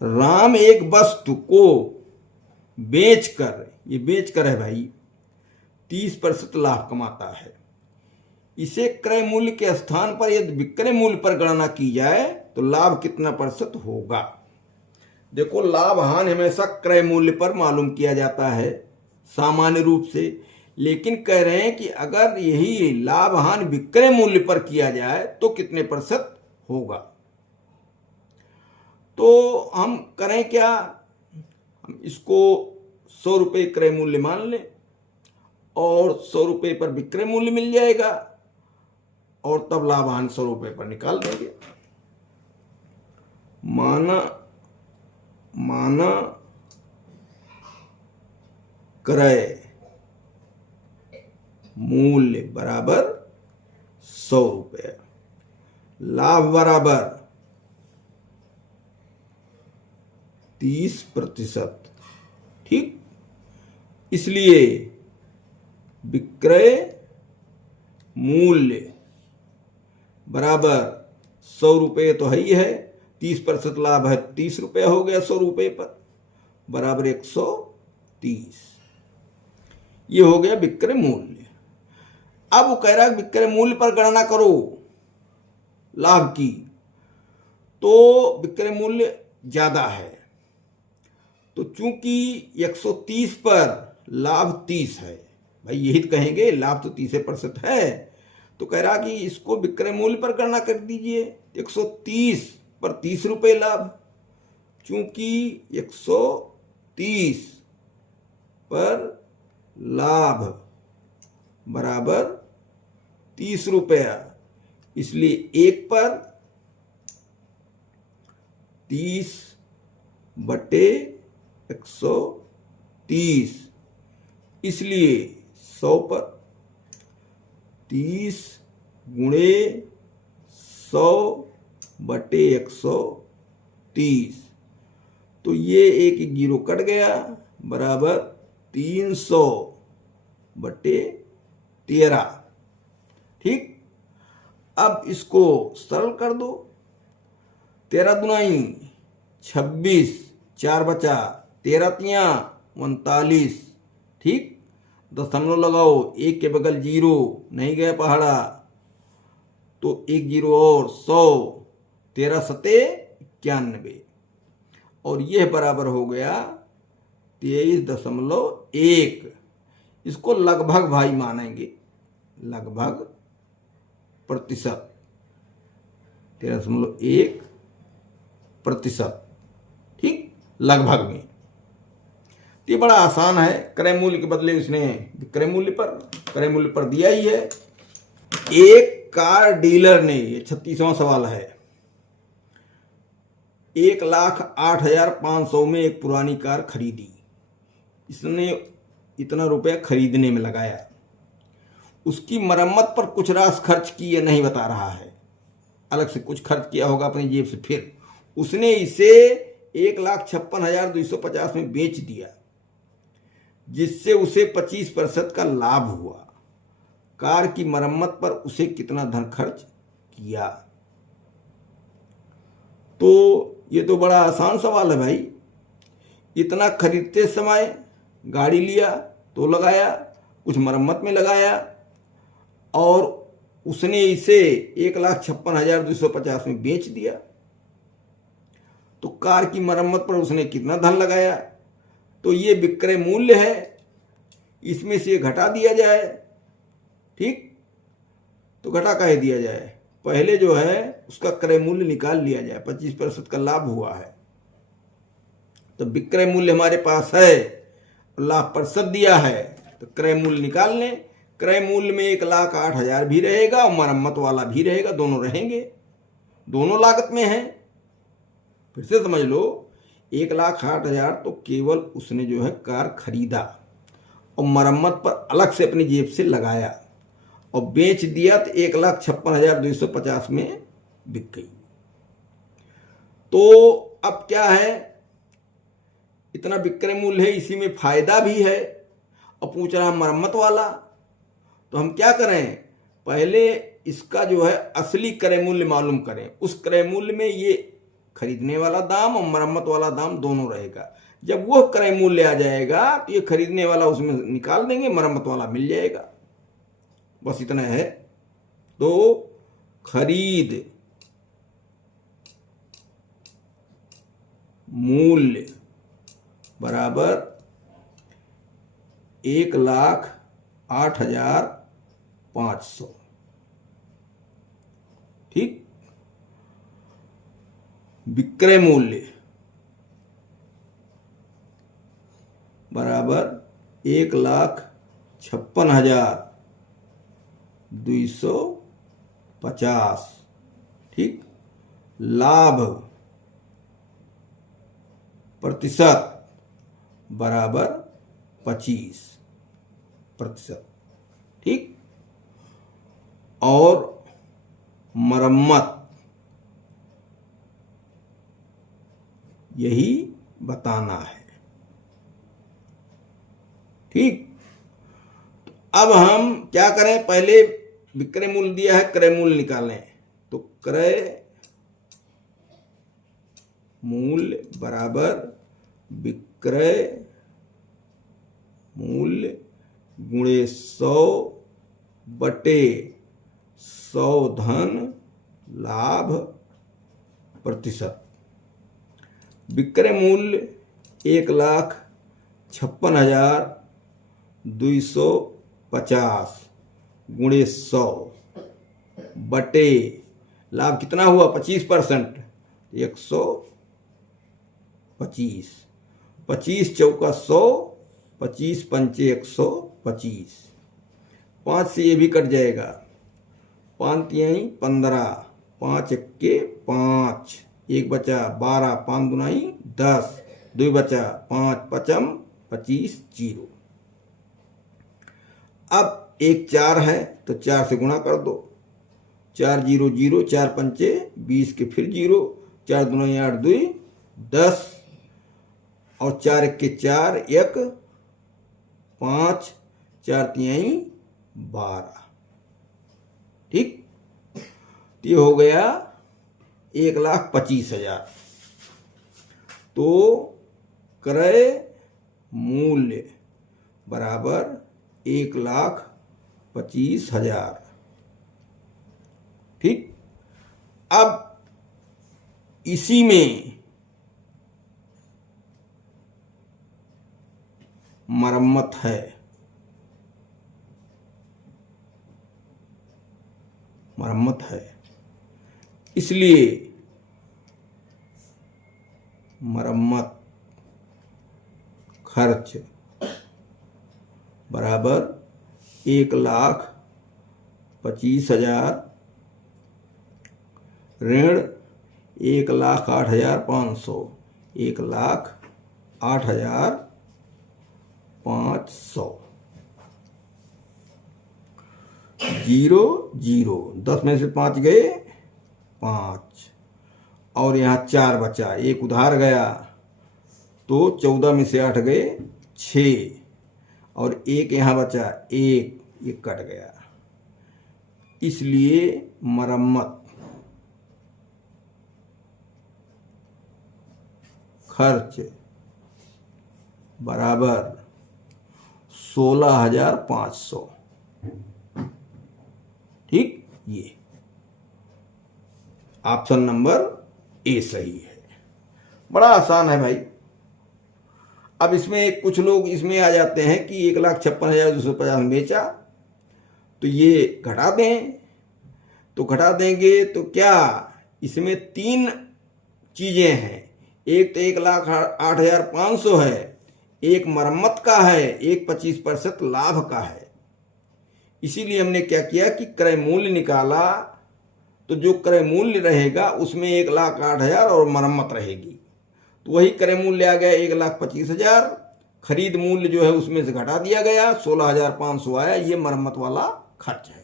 राम एक वस्तु को बेचकर, ये बेचकर है भाई, 30% लाभ कमाता है। इसे क्रय मूल्य के स्थान पर यदि विक्रय मूल्य पर गणना की जाए तो लाभ कितना प्रतिशत होगा। देखो, लाभ हानि हमेशा क्रय मूल्य पर मालूम किया जाता है सामान्य रूप से, लेकिन कह रहे हैं कि अगर यही लाभ हानि विक्रय मूल्य पर किया जाए तो कितने प्रतिशत होगा। तो हम करें क्या, हम इसको 100 रुपये क्रय मूल्य मान लें और 100 रुपये पर विक्रय मूल्य मिल जाएगा और तब लाभ हानि 100 रुपये पर निकाल देंगे। माना क्रय मूल्य बराबर 100 रुपये, लाभ बराबर 30%। ठीक, इसलिए विक्रय मूल्य बराबर 100 रुपये तो है ही है, 30% लाभ है, 30 रुपये हो गया 100 रुपये पर, बराबर 130। ये हो गया विक्रय मूल्य। अब वो कह रहा है विक्रय मूल्य पर गणना करो लाभ की, तो विक्रय मूल्य ज्यादा है, तो चूंकि 130 पर लाभ 30 है, भाई यही तो कहेंगे, लाभ तो 30% है, तो कह रहा कि इसको विक्रय मूल्य पर गणना कर दीजिए। 130 पर 30 रुपये लाभ, चूंकि 130 पर लाभ बराबर 30 रुपया, इसलिए 1 पर 30/130, इसलिए 100 पर 30 गुणे 100/130, तो ये एक जीरो कट गया, बराबर 300/13। ठीक, अब इसको सरल कर दो, 13 दुनाई 26, 4 बचा, 13 तियां 39। ठीक, दशमलव लगाओ, एक के बगल जीरो, नहीं गया पहाड़ा, तो एक जीरो और 100, 13 सते 91, और यह बराबर हो गया 23.1। इसको लगभग भाई मानेंगे, लगभग प्रतिशत, 13.1%। ठीक, लगभग में। ये बड़ा आसान है, क्रय मूल्य के बदले उसने विक्रय मूल्य पर दिया ही है। एक कार डीलर ने, ये 36वां सवाल है, 1,08,500 में एक पुरानी कार खरीदी। इसने इतना रुपया खरीदने में लगाया, उसकी मरम्मत पर कुछ राशि खर्च की, ये नहीं बता रहा है, अलग से कुछ खर्च किया होगा अपनी जेब से, फिर उसने इसे 1,56,250 में बेच दिया, जिससे उसे 25% का लाभ हुआ। कार की मरम्मत पर उसे कितना धन खर्च किया। तो ये तो बड़ा आसान सवाल है भाई। इतना खरीदते समय गाड़ी लिया तो लगाया, कुछ मरम्मत में लगाया, और उसने इसे 1,56,250 में बेच दिया, तो कार की मरम्मत पर उसने कितना धन लगाया। तो ये विक्रय मूल्य है, इसमें से घटा दिया जाए। ठीक, तो घटा कह दिया जाए, पहले जो है उसका क्रय मूल्य निकाल लिया जाए, 25% का लाभ हुआ है, तो विक्रय मूल्य हमारे पास है, लाभ प्रतिशत दिया है, तो क्रय मूल्य निकाल लें। क्रय मूल्य में 1,08,000 भी रहेगा और मरम्मत वाला भी रहेगा, दोनों रहेंगे, दोनों लागत में है। फिर से समझ लो, 1,08,000 तो केवल उसने जो है कार खरीदा और मरम्मत पर अलग से अपनी जेब से लगाया और बेच दिया, तो 1,56,250 में बिक गई। तो अब क्या है, इतना विक्रय मूल्य है, इसी में फायदा भी है, और पूछ रहा मरम्मत वाला, तो हम क्या करें, पहले इसका जो है असली क्रय मूल्य मालूम करें। उस क्रय मूल्य में ये खरीदने वाला दाम और मरम्मत वाला दाम दोनों रहेगा। जब वह क्रय मूल्य आ जाएगा तो ये खरीदने वाला उसमें निकाल देंगे, मरम्मत वाला मिल जाएगा। बस इतना है। तो खरीद मूल्य बराबर 1,08,500। ठीक। विक्रय मूल्य बराबर 1,56,250। ठीक। लाभ प्रतिशत बराबर 25%। ठीक। और मरम्मत यही बताना है। ठीक। अब हम क्या करें, पहले विक्रय मूल्य दिया है, क्रय मूल्य निकालें। तो क्रय मूल्य बराबर विक्रय मूल्य गुणे 100 बटे 100 धन लाभ प्रतिशत। विक्रय मूल्य 1,56,250 गुणे 100 बटे लाभ कितना हुआ 25%, 125। 25 चौका 100, 25 पंचे 125। 5 से ये भी कट जाएगा, 5 तिहाई 15, 5 एक्के 5, 1 बचा 12, 5 दुनाई 10, 2 बचा 5 पचम 25 जीरो। अब एक 4 है तो 4 से गुणा कर दो, 4 0 0, 4 पंचे 20 के फिर 0, 4 दुनाई 8 2 10 और 4 एक्के 4 1 5, 4 तिहाई 12। ठीक। ये हो गया 1,25,000। तो क्रय मूल्य बराबर 1,25,000। ठीक। अब इसी में मरम्मत है, मरम्मत है, इसलिए मरम्मत खर्च बराबर 1,25,000 ऋण 1,08,500, 1,08,500। 0 0, 10 में से 5 गए 5 और यहाँ 4 बचा, एक उधार गया तो 14 में से 8 गए 6 और एक यहाँ बचा 1, ये कट गया। इसलिए मरम्मत खर्च बराबर 16,500। ठीक। ये ऑप्शन नंबर ए सही है। बड़ा आसान है भाई। अब इसमें कुछ लोग इसमें आ जाते हैं कि 1,56,250 बेचा तो ये घटा दें, तो घटा देंगे तो क्या इसमें 3 चीजें हैं। एक तो 1,08,500 है, एक मरम्मत का है, एक 25% लाभ का है। इसीलिए हमने क्या किया कि क्रय मूल्य निकाला, तो जो क्रय मूल्य रहेगा उसमें 1,08,000 और मरम्मत रहेगी, तो वही क्रय मूल्य आ गया 1,25,000। खरीद मूल्य जो है उसमें से घटा दिया गया, 16,500 आया, ये मरम्मत वाला खर्च है।